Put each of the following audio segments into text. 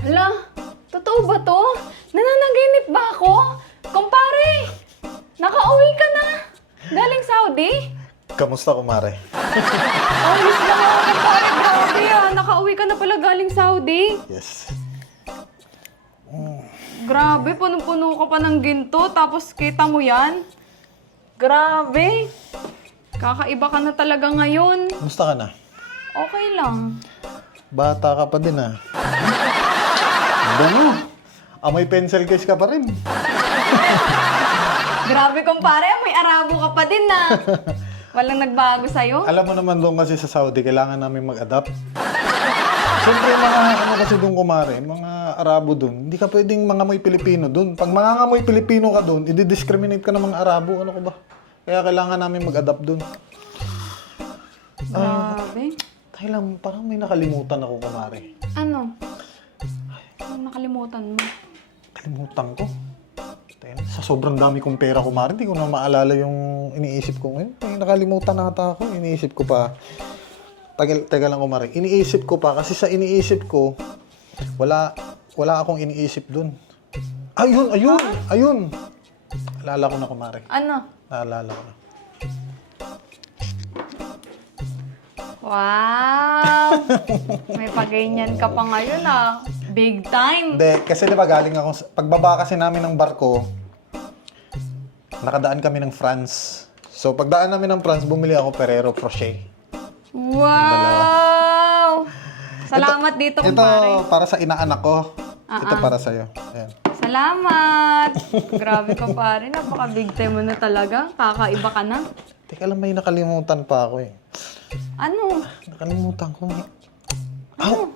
Hala, totoo ba to? Nananaginip ba ako? Kumpare, nakauwi ka na. Galing Saudi? Kamusta, kumare? Ayos lang ako, kumpare. Grabe nakauwi ka na pala galing Saudi. Yes. Grabe, punong-puno ka pa ng ginto, tapos kita mo yan. Grabe. Kakaiba ka na talaga ngayon. Kamusta ka na? Okay lang. Bata ka pa din, ah. Ano? Amoy pencil case ka pa rin. Grabe, kumpare. May Arabo ka pa din na. Walang nagbago sa'yo? Alam mo naman doon kasi sa Saudi, kailangan namin mag-adapt. Siyempre, mga ano kasi doon, kumare, mga Arabo doon, hindi ka pwedeng mangamoy Pilipino doon. Pag mangangamoy Pilipino ka doon, i-discriminate ka ng mga Arabo. Ano ko ba? Kaya kailangan namin mag-adapt doon. Grabe. Tayo lang, parang may nakalimutan ako, kumare. Ano? Anong nakalimutan mo? Kalimutan ko. Tayo, sa sobrang dami kong pera, kumare, hindi ko na maalala yung iniisip ko ngayon. May nakalimutan nata ako, iniisip ko pa. Teka lang, kumare. Iniisip ko pa kasi sa iniisip ko, wala akong iniisip dun. Ayun! Naalala ko na, kumare. Ano? Naalala ko na. Wow! May paganyan ka pa ngayon Big time! Hindi, kasi di ba galing ako, pagbaba kasi namin ng barko, nakadaan kami ng France. So pagdaan namin ng France, bumili ako Ferrero Rocher. Wow! Salamat dito, kumpare. Ito para sa inaanak ko. Ito para sa'yo. Ayan. Salamat! Grabe, kumpare. Napaka-big time mo na talaga. Kakaiba ka na. Teka lang, may nakalimutan pa ako eh. Ano? Nakalimutan ko eh. Ano?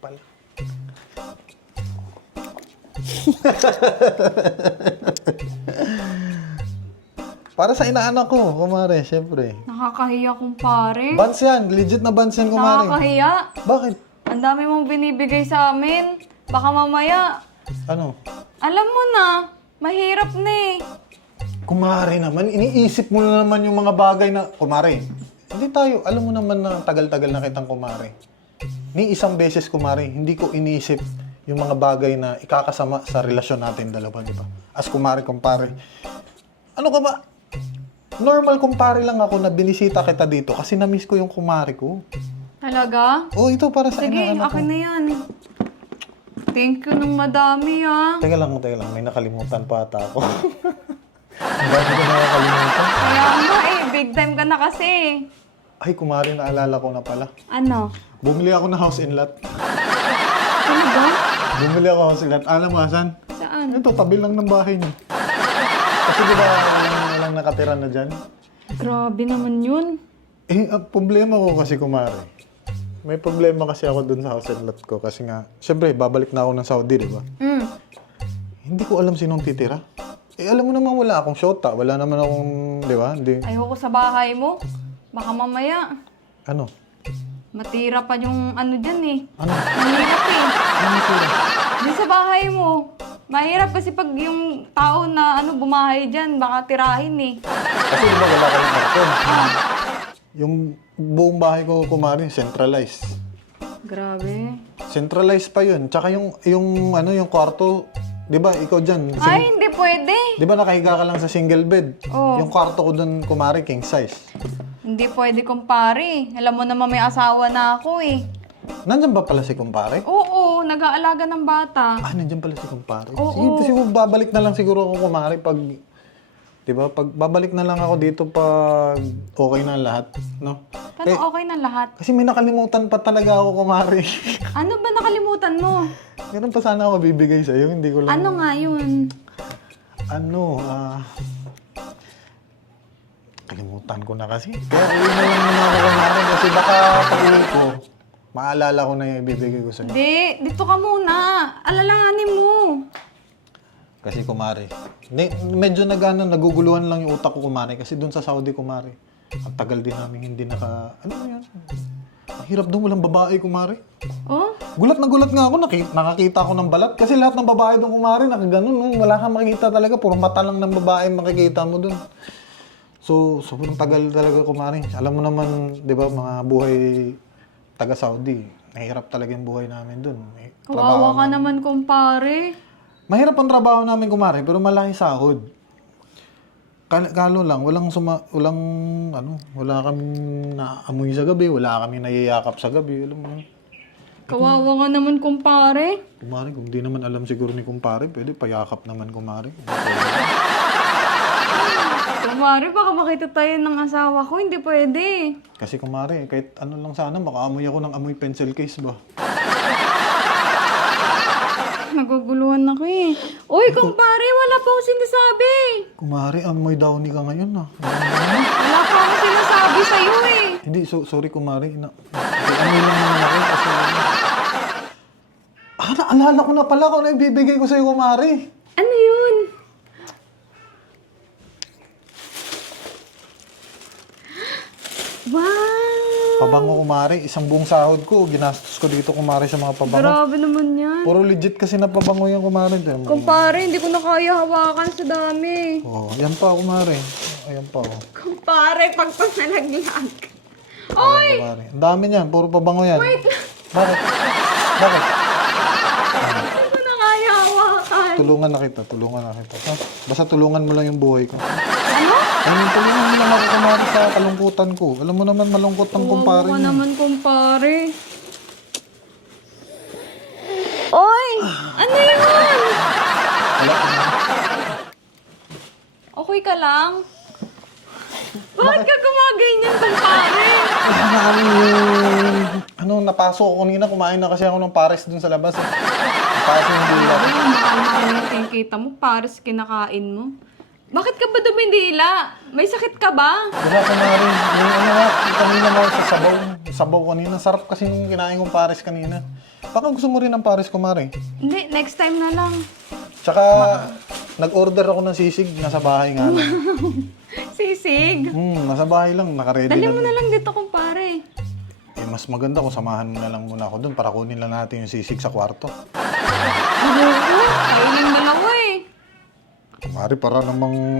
Pala. Para sa inaanak ko, kumare, syempre. Nakakahiya, kumpare. Bans yan, legit na bans yan, kumare. Nakakahiya. Bakit? Ang dami mong binibigay sa amin. Baka mamaya, Ano? alam mo na, mahirap na eh. Kumare naman, iniisip mo na naman yung mga bagay na... Kumare, hindi tayo, alam mo naman na tagal-tagal na kitang kumare. Ni isang beses, kumare, hindi ko iniisip yung mga bagay na ikakasama sa relasyon natin dalawa, di ba? As kumare, kumpare. Ano ka ba? Normal kumpare lang ako na binisita kita dito kasi na-miss ko yung kumare ko. Talaga? Oh, ito para sa Sige, inaanak ko. akin na yan. Thank you ng madami Teka lang, may nakalimutan pa ata ako. Ang dami ko nakakalimutan. Kaya nga big time ka na kasi. Ay, kumare, naalala ko na pala. Ano? Bumili ako ng house and lot. Ano ba? Bumili ako ng house and lot. Alam mo, asan? Saan? Ito, tabi lang ng bahay niyo. Kasi di ba walang nakatira na dyan? Grabe naman yun. Problema ko kasi, kumare. May problema kasi ako dun sa house and lot ko. Kasi nga, syempre, babalik na ako ng Saudi, di ba? Hindi ko alam sinong titira. Alam mo naman wala akong shota. Wala naman akong, di ba? Hindi. Ayoko sa bahay mo. Baka mamaya, Ano? matira pa yung ano dyan eh. Ano? Mahirap eh. Ano tira? Di sa bahay mo. Mahirap kasi pag yung tao na bumahay dyan, baka tirahin eh. Kasi di ba wala ka ng karton? Yung buong bahay ko, kumare, centralized. Grabe. Centralized pa yun. Tsaka yung kwarto, di ba, ikaw dyan. Ay, hindi pwede. Di ba nakahiga ka lang sa single bed? Oo. Yung kwarto ko dun, kumare, king size. Hindi pwede, kumpare. Alam mo naman may asawa na ako eh. Nandyan ba pala si kumpare? Oo, nag-aalaga ng bata. Nandyan pala si kumpare. Oo. Sige, siguro babalik na lang siguro ako, kumare, pag... Di ba? Pag babalik na lang ako dito pag okay na lahat, no? Paano okay na lahat? Kasi may nakalimutan pa talaga ako, kumare. Ano ba nakalimutan mo? Meron pa sana ako mabibigay sa'yo, hindi ko lang... Ano nga yun? Kalimutan ko na kasi. Kaya uwi na lang muna ako, kumare, kasi baka pag-uwi ko, maalala ko na yung ibibigay ko sa'yo. Hindi, dito ka muna. Alalahanin mo. Kasi, kumare, medyo naguguluhan lang yung utak ko, kumare, kasi doon sa Saudi, kumare, ang tagal din namin hindi ano yan? Ang hirap doon, walang babae, kumare. Oh? Gulat na gulat nga ako, nakakita ako ng balat. Kasi lahat ng babae doon, kumare, nakaganon, no? Wala kang makikita talaga, puro mata lang ng babae makikita mo doon. So, sobrang tagal talaga, kumare. Alam mo naman, di ba, mga buhay taga-Saudi, Nahirap talaga yung buhay namin dun. May Kawawa ka naman, kumpare. Mahirap ang trabaho namin, kumare, pero malaki sahod. Kalo lang, wala kaming naamoy sa gabi, wala kaming nayayakap sa gabi, alam mo. Kawawa ka naman, kumpare. Kumare, kung di naman alam siguro ni kumpare, pwede payakap naman, kumare. Kumare, baka makita tayo ng asawa ko. Hindi pwede. Kasi kumare, kahit ano lang sana, makaamoy ako ng amoy pencil case ba? Naguguluhan ako eh. Uy, kumpare, wala pa akong sinasabi. Kumare, amoy downy ka ngayon ah. Wala pa akong sinasabi sa'yo eh. Hindi, sorry kumare. Amoy lang naman ako kasi... naalala ko na pala kung ano ibibigay ko sa'yo, kumare. Ano yun? Wow! Pabango, kumare. Isang buong sahod ko, ginastos ko dito, kumare, sa mga pabango. Grabe naman yan. Puro legit kasi na pabango yan, kumare. Kumpare, hindi ko na kaya hawakan sa dami. Oh, yan pa, kumare. Ayan pa, oh. Kumpare, pagpasalaglag. Ayan, kumare. Ang dami niyan, puro pabango yan. Wait lang. Bakit? Bakit? Hindi ko na kaya hawakan. Tulungan na kita. Ha? Basta tulungan mo lang yung buhay ko. Ano? Ayun, tulungan mo lang ako, kumare, sa kalungkutan ko. Alam mo naman, malungkot ang kumpare Kawawa niyo. naman, kumpare. Oy! Ano yun? Wala. Okay ka lang? Bakit ka gumaganyan, kumpare? Napasok ko kanina, kumain na kasi ako ng pares dun sa labas. Napasok yung dila. Ay, mahal-mahal na kita mo, pares kinakain mo. Bakit ka ba dumidila? May sakit ka ba? Wala ko na rin. Yung kanina mo sa sabaw. Sabaw kanina. Sarap kasi yung kinain kong pares kanina. Baka gusto mo rin ng pares, kumare. Hindi, next time na lang. Tsaka, nag-order ako ng sisig. Nasa bahay nga lang. Sisig. Nasa bahay lang. Naka-ready Dali na. mo na lang dito, kumpare. Mas maganda kung samahan mo na lang muna ako dun para kunin lang natin yung sisig sa kwarto. Ayoko. Kainin dalawa eh. Kumare, para namang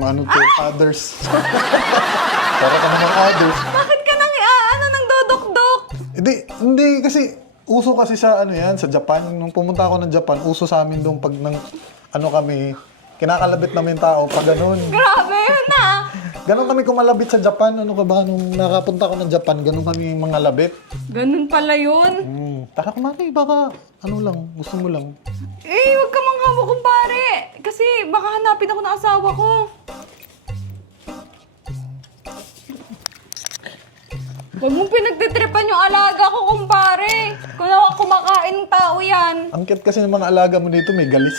others. Para ka namang others. Bakit ka nang dodok-dok? Hindi kasi uso kasi sa sa Japan. Nung pumunta ako ng Japan, uso sa amin doon pag kami, kinakalabit namin tao pag ganun. Grabe yun ah. Ganun kami kumalabit sa Japan. Ano ka ba? Nung nakapunta ako ng Japan, ganun kami mga labit. Ganun pala yun. Tara kumari, baka gusto mo lang. Eh, huwag ka manghawa, kumpare. Kasi baka hanapin ako ng asawa ko. Huwag mong pinagtitripan yung alaga ko, kumpare. Kung kumakain ng tao yan. Ang cute kasi ng mga alaga mo dito, may galis.